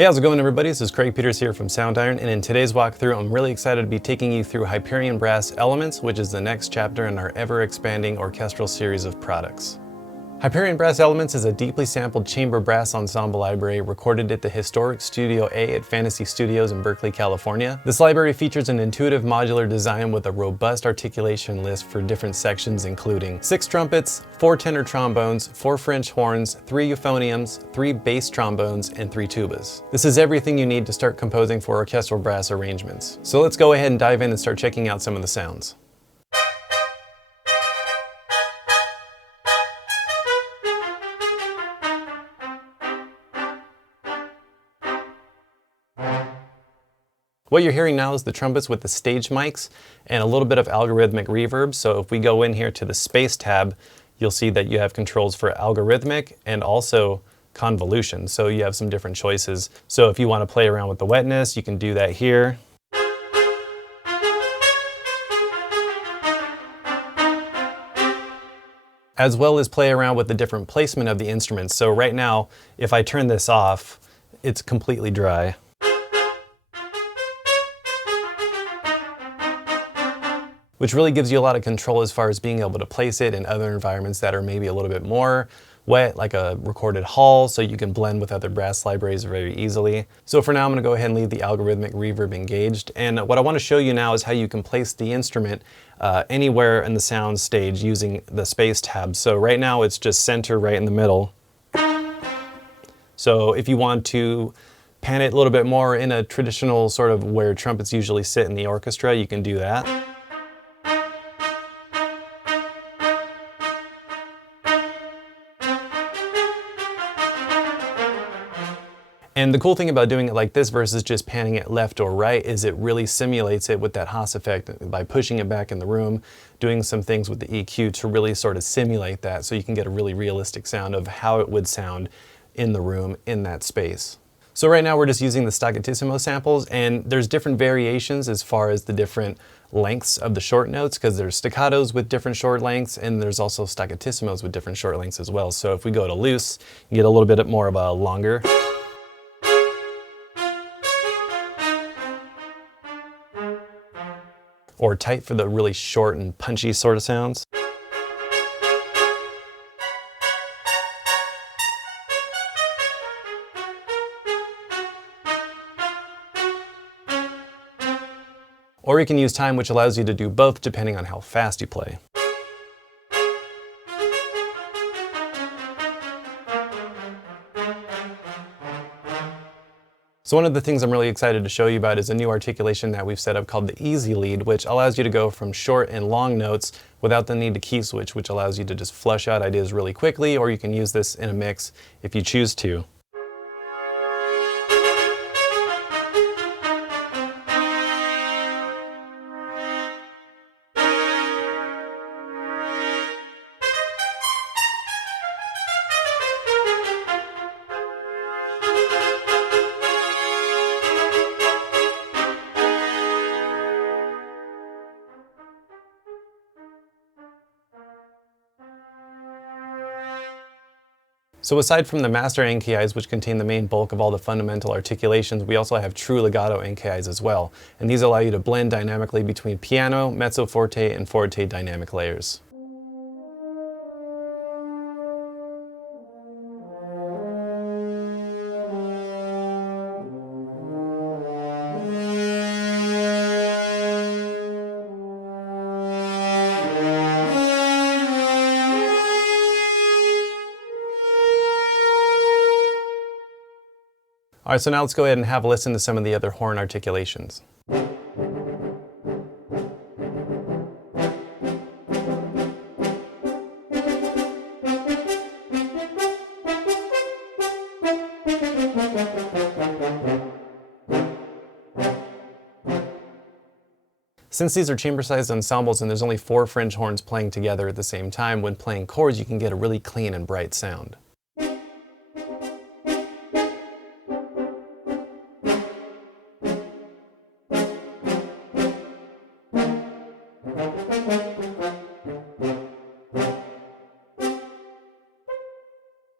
Hey, how's it going everybody? This is Craig Peters here from Soundiron, and in today's walkthrough I'm really excited to be taking you through Hyperion Brass Elements, which is the next chapter in our ever-expanding orchestral series of products. Hyperion Brass Elements is a deeply sampled chamber brass ensemble library recorded at the historic Studio A at Fantasy Studios in Berkeley, California. This library features an intuitive modular design with a robust articulation list for different sections, including 6 trumpets, 4 tenor trombones, 4 French horns, 3 euphoniums, 3 bass trombones, and 3 tubas. This is everything you need to start composing for orchestral brass arrangements. So let's go ahead and dive in and start checking out some of the sounds. What you're hearing now is the trumpets with the stage mics and a little bit of algorithmic reverb. So if we go in here to the space tab, you'll see that you have controls for algorithmic and also convolution. So you have some different choices. So if you want to play around with the wetness, you can do that here. As well as play around with the different placement of the instruments. So right now, if I turn this off, it's completely dry. Which really gives you a lot of control as far as being able to place it in other environments that are maybe a little bit more wet, like a recorded hall, so you can blend with other brass libraries very easily. So for now, I'm gonna go ahead and leave the algorithmic reverb engaged. And what I wanna show you now is how you can place the instrument anywhere in the sound stage using the space tab. So right now, it's just center right in the middle. So if you want to pan it a little bit more in a traditional sort of where trumpets usually sit in the orchestra, you can do that. And the cool thing about doing it like this versus just panning it left or right is it really simulates it with that Haas effect by pushing it back in the room, doing some things with the EQ to really sort of simulate that so you can get a really realistic sound of how it would sound in the room in that space. So right now we're just using the Stockitissimo samples, and there's different variations as far as the different lengths of the short notes, because there's staccatos with different short lengths and there's also Stockittissimos with different short lengths as well. So if we go to loose, you get a little bit more of a longer. Or tight for the really short and punchy sort of sounds. Or you can use time, which allows you to do both depending on how fast you play. So one of the things I'm really excited to show you about is a new articulation that we've set up called the Easy Lead, which allows you to go from short and long notes without the need to key switch, which allows you to just flush out ideas really quickly, or you can use this in a mix if you choose to. So aside from the master NKIs, which contain the main bulk of all the fundamental articulations, we also have true legato NKIs as well. And these allow you to blend dynamically between piano, mezzo forte, and forte dynamic layers. All right, so now let's go ahead and have a listen to some of the other horn articulations. Since these are chamber-sized ensembles and there's only 4 French horns playing together at the same time, when playing chords you can get a really clean and bright sound.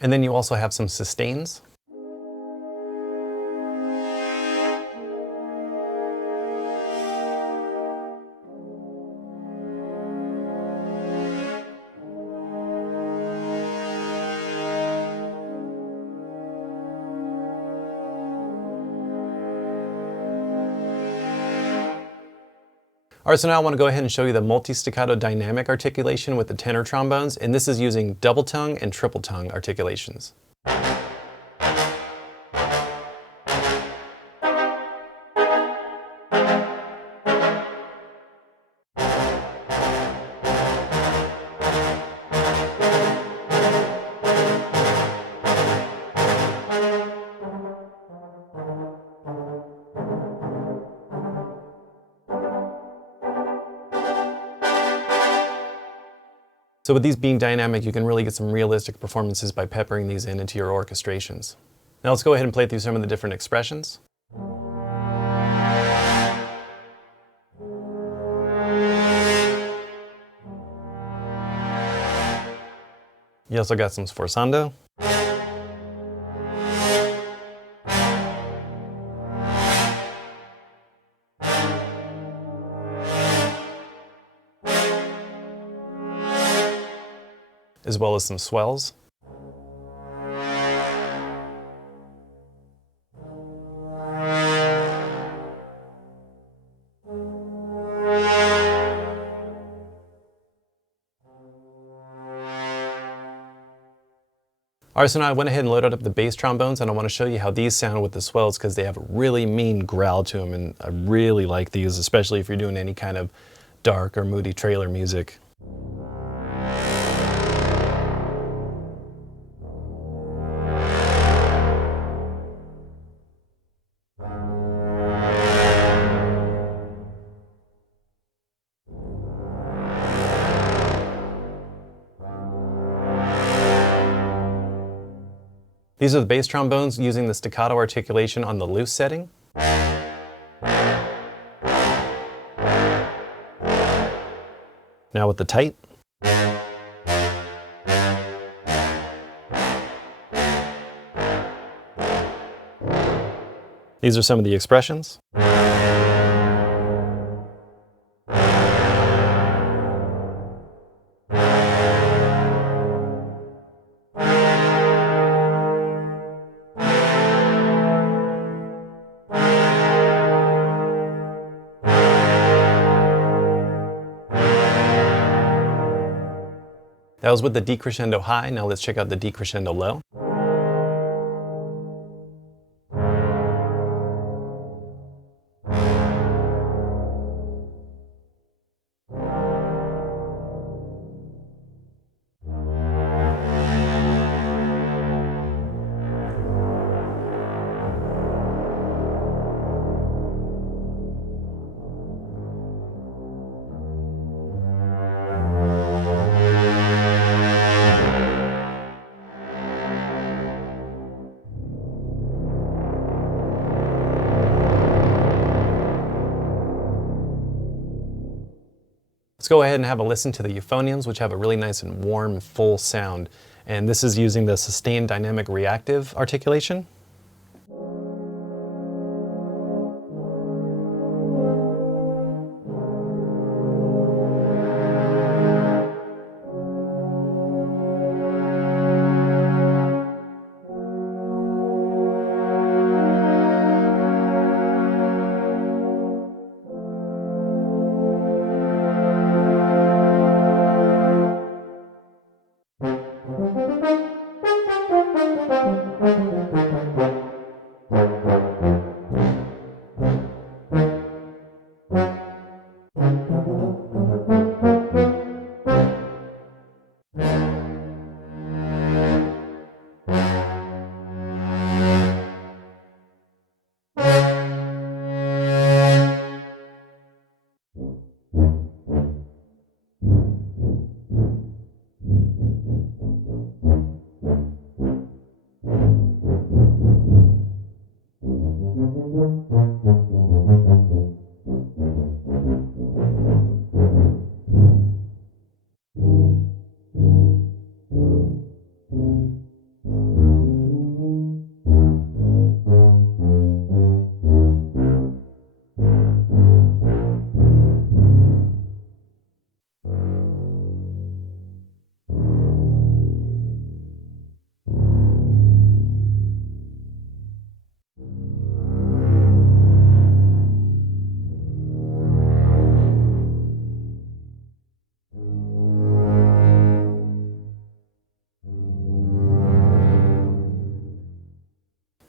And then you also have some sustains. Alright, so now I want to go ahead and show you the multi-staccato dynamic articulation with the tenor trombones, and this is using double tongue and triple tongue articulations. So with these being dynamic, you can really get some realistic performances by peppering these into your orchestrations. Now let's go ahead and play through some of the different expressions. You also got some sforzando. As well as some swells. Alright, so now I went ahead and loaded up the bass trombones, and I want to show you how these sound with the swells because they have a really mean growl to them, and I really like these, especially if you're doing any kind of dark or moody trailer music. These are the bass trombones using the staccato articulation on the loose setting. Now with the tight. These are some of the expressions. That was with the decrescendo high. Now let's check out the decrescendo low. Let's go ahead and have a listen to the Euphoniums, which have a really nice and warm, full sound. And this is using the sustained dynamic reactive articulation.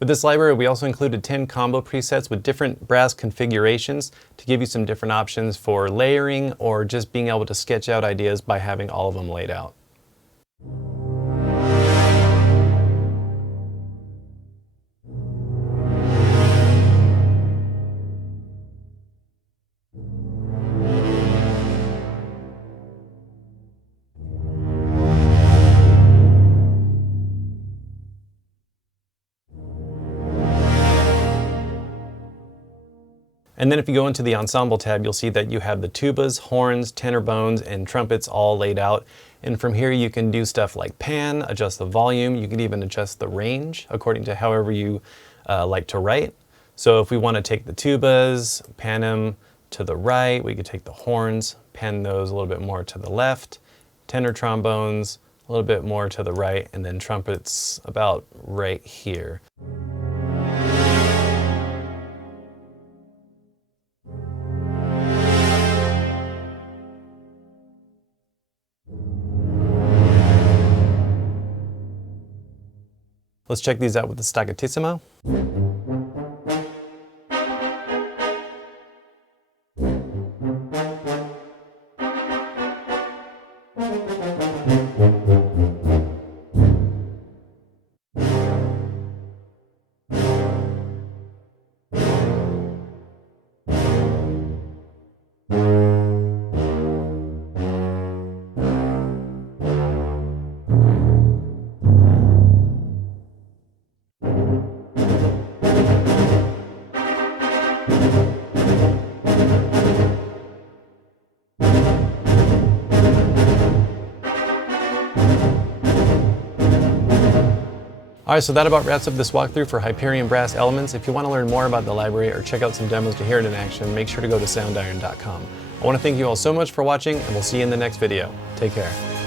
With this library, we also included 10 combo presets with different brass configurations to give you some different options for layering or just being able to sketch out ideas by having all of them laid out. And then if you go into the ensemble tab, you'll see that you have the tubas, horns, tenor bones, and trumpets all laid out. And from here you can do stuff like pan, adjust the volume, you can even adjust the range according to however you like to write. So if we want to take the tubas, pan them to the right, we could take the horns, pan those a little bit more to the left, tenor trombones a little bit more to the right, and then trumpets about right here. Let's check these out with the Stockitissimo. Alright, so that about wraps up this walkthrough for Hyperion Brass Elements. If you want to learn more about the library or check out some demos to hear it in action, make sure to go to soundiron.com. I want to thank you all so much for watching, and we'll see you in the next video. Take care.